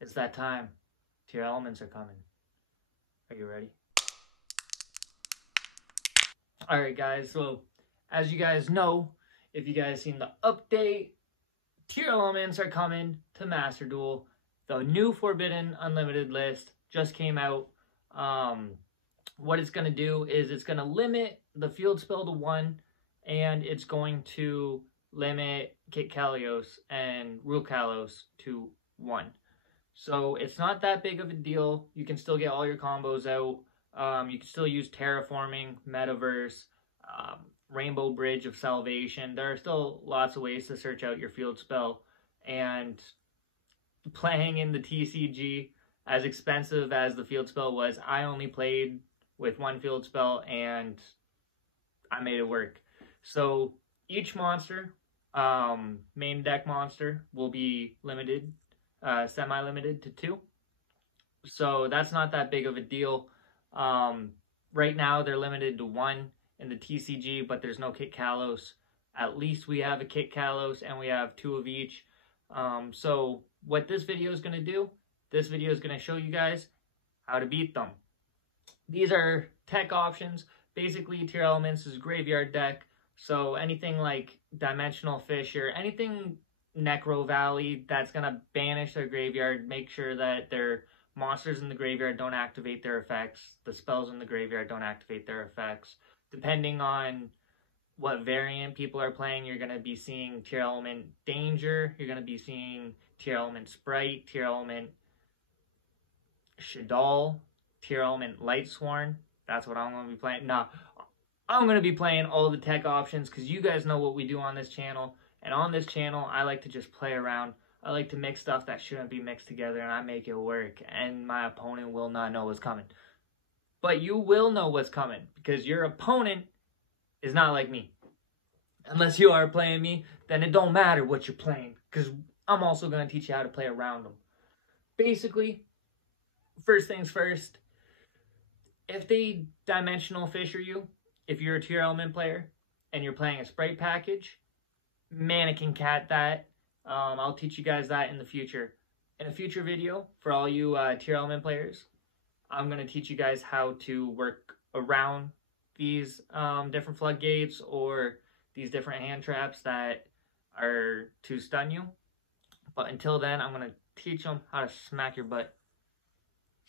It's that time. Tearlaments are coming. Are you ready? Alright guys, so as you guys know, if you guys seen the update, Tearlaments are coming to Master Duel. The new Forbidden Unlimited list just came out. What it's going to do is it's going to limit the field spell to 1, and it's going to limit Kit Kalios and Rule Kalos to 1. So it's not that big of a deal. You can still get all your combos out. You can still use Terraforming, Metaverse, Rainbow Bridge of Salvation. There are still lots of ways to search out your field spell. And playing in the TCG, as expensive as the field spell was, I only played with one field spell and I made it work. So each monster, main deck monster, will be limited, semi-limited to 2. So that's not that big of a deal. Right now they're limited to 1 in the TCG, but there's no Kit Kalos. At least we have a Kit Kalos and we have 2 of each. So what this video is going to do, this video is going to show you guys how to beat them. These are tech options. Basically, Tearlaments is graveyard deck. So anything like Dimensional Fissure, anything Necro Valley that's going to banish their graveyard, make sure that their monsters in the graveyard don't activate their effects. The spells in the graveyard don't activate their effects. Depending on what variant people are playing, you're going to be seeing Tearlament Danger. You're going to be seeing Tearlament Spright, Tearlament Shaddoll, Tearlament Lightsworn. That's what I'm going to be playing. No, I'm going to be playing all the tech options because you guys know what we do on this channel. And on this channel, I like to just play around. I like to mix stuff that shouldn't be mixed together, and I make it work. And my opponent will not know what's coming. But you will know what's coming because your opponent is not like me. Unless you are playing me, then it don't matter what you're playing because I'm also going to teach you how to play around them. Basically, first things first, if they Dimensional Fissure you, if you're a Tearlament player and you're playing a Sprite package, Mannequin Cat that. I'll teach you guys that in the future. In a future video, for all you Tearlament players, I'm going to teach you guys how to work around these different floodgates or these different hand traps that are to stun you. But until then, I'm going to teach them how to smack your butt.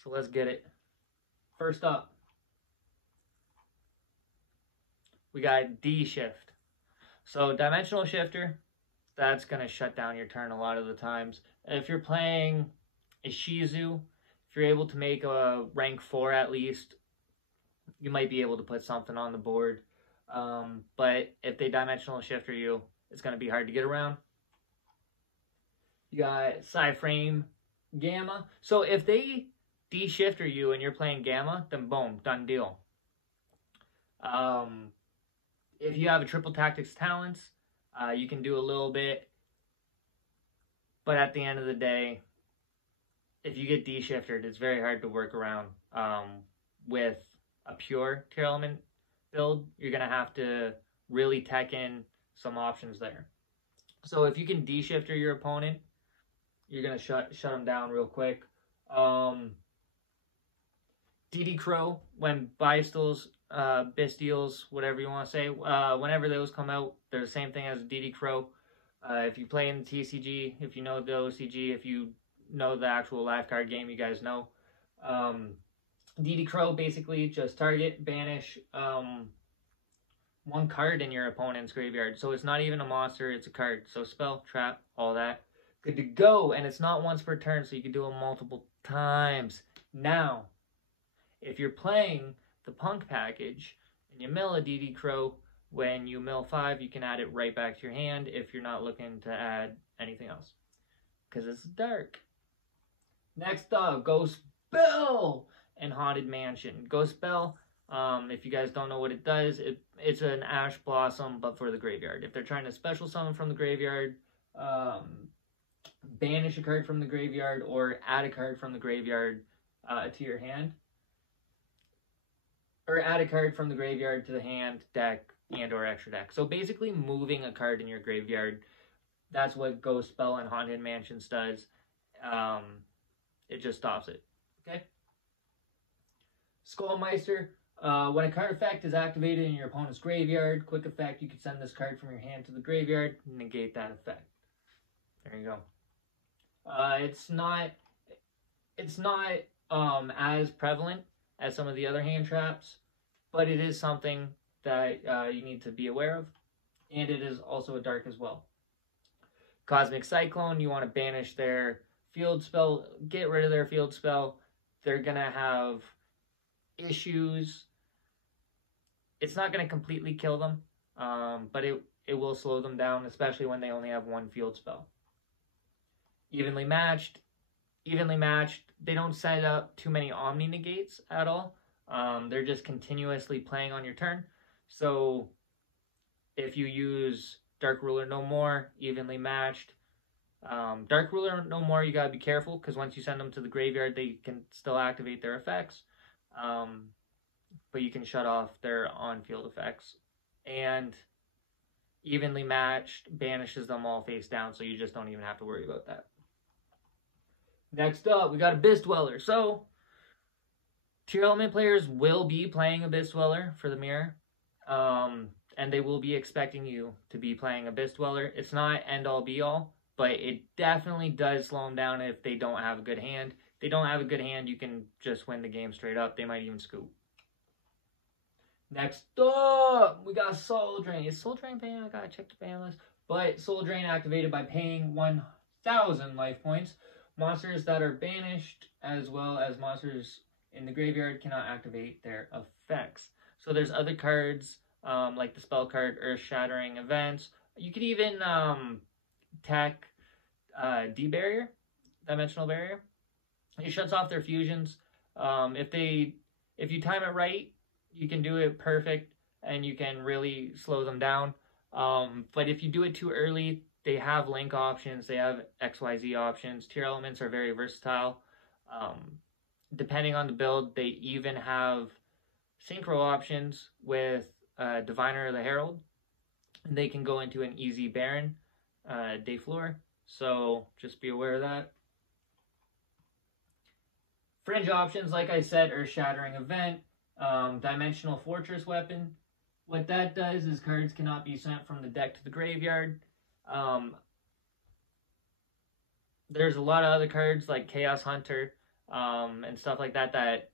So let's get it. First up, we got D-Shift. So Dimensional Shifter, that's going to shut down your turn a lot of the times. If you're playing a Shizu, if you're able to make a rank 4 at least, you might be able to put something on the board. But if they Dimensional Shifter you, it's going to be hard to get around. You got Psy-Frame Gamma. So if they D-Shifter you and you're playing Gamma, then boom, done deal. If you have a Triple Tactics Talents, you can do a little bit. But at the end of the day, if you get D-Shifted, it's very hard to work around. With a pure Tearlament build, you're going to have to really tech in some options there. So if you can D-Shifter your opponent, you're going to shut them down real quick. DD Crow, when bystials, bystials, whatever you want to say, whenever those come out, they're the same thing as DD Crow. If you play in the TCG, if you know the OCG, if you know the actual live card game, you guys know. DD Crow basically just target, banish one card in your opponent's graveyard. So it's not even a monster, it's a card. So spell, trap, all that. Good to go, and it's not once per turn, so you can do it multiple times. Now, if you're playing the Punk package and you mill a DD Crow, when you mill 5, you can add it right back to your hand if you're not looking to add anything else. Because it's dark. Next up, Ghost Bell and Haunted Mansion. Ghost Bell, if you guys don't know what it does, it's an Ash Blossom, but for the graveyard. If they're trying to special summon from the graveyard, banish a card from the graveyard, or add a card from the graveyard to your hand, or add a card from the graveyard to the hand, deck, and or extra deck. So basically moving a card in your graveyard, that's what Ghost Spell and Haunted Mansions does. it just stops it. Okay? Skullmeister. When a card effect is activated in your opponent's graveyard, quick effect, you can send this card from your hand to the graveyard, negate that effect. There you go. It's not as prevalent as some of the other hand traps, but it is something that you need to be aware of, and it is also a dark as well. Cosmic Cyclone, you want to banish their field spell, get rid of their field spell. They're going to have issues. It's not going to completely kill them, but it will slow them down, especially when they only have one field spell. Evenly matched. They don't set up too many Omni negates at all. They're just continuously playing on your turn. So if you use Dark Ruler No More, evenly matched. Dark Ruler No More, you gotta be careful, because once you send them to the graveyard, they can still activate their effects. But you can shut off their on-field effects. And evenly matched banishes them all face down, so you just don't even have to worry about that. Next up, we got Abyss Dweller. So, Tearlaments players will be playing Abyss Dweller for the mirror. And they will be expecting you to be playing Abyss Dweller. It's not end-all be-all, but it definitely does slow them down if they don't have a good hand. If they don't have a good hand, you can just win the game straight up. They might even scoop. Next up, we got Soul Drain. Is Soul Drain paying? I gotta check the ban list. But Soul Drain activated by paying 1,000 life points. Monsters that are banished, as well as monsters in the graveyard, cannot activate their effects. So there's other cards, like the spell card Earth-Shattering Events. You could even tech D-Barrier, Dimensional Barrier. It shuts off their fusions. If you time it right, you can do it perfect, and you can really slow them down. But if you do it too early, they have link options, they have XYZ options. Tearlaments are very versatile. Depending on the build, they even have synchro options with Diviner or the Herald. They can go into an easy Baron, day floor, so just be aware of that. Fringe options, like I said, Earth-Shattering Event, Dimensional Fortress Weapon. What that does is cards cannot be sent from the deck to the graveyard. There's a lot of other cards like Chaos Hunter and stuff like that that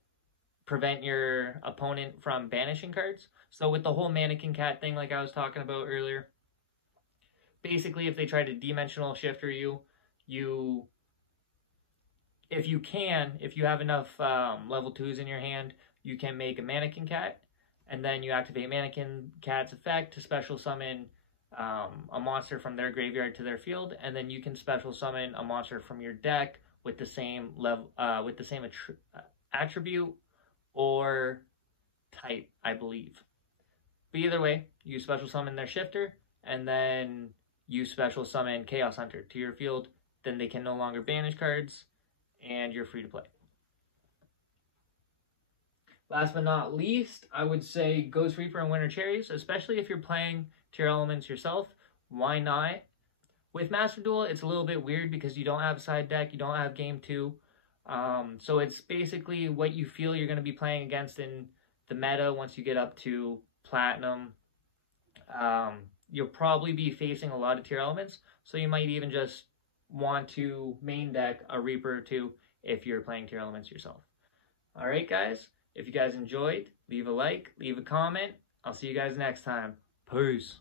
prevent your opponent from banishing cards. So with the whole Mannequin Cat thing like I was talking about earlier, basically if they try to dimensional shifter you, if you have enough level 2s in your hand, you can make a Mannequin Cat, and then you activate Mannequin Cat's effect to special summon a monster from their graveyard to their field, and then you can special summon a monster from your deck with the same level, attribute or type, I believe. But either way, you special summon their shifter, and then you special summon Chaos Hunter to your field. Then they can no longer banish cards, and you're free to play. Last but not least, I would say Ghost Reaper and Winter Cherries, especially if you're playing Tearlaments yourself. Why not? With Master Duel, it's a little bit weird because you don't have a side deck, you don't have game 2. So it's basically what you feel you're going to be playing against in the meta once you get up to Platinum. You'll probably be facing a lot of Tearlaments, so you might even just want to main deck a Reaper or 2 if you're playing Tearlaments yourself. Alright guys, if you guys enjoyed, leave a like, leave a comment. I'll see you guys next time. Peace.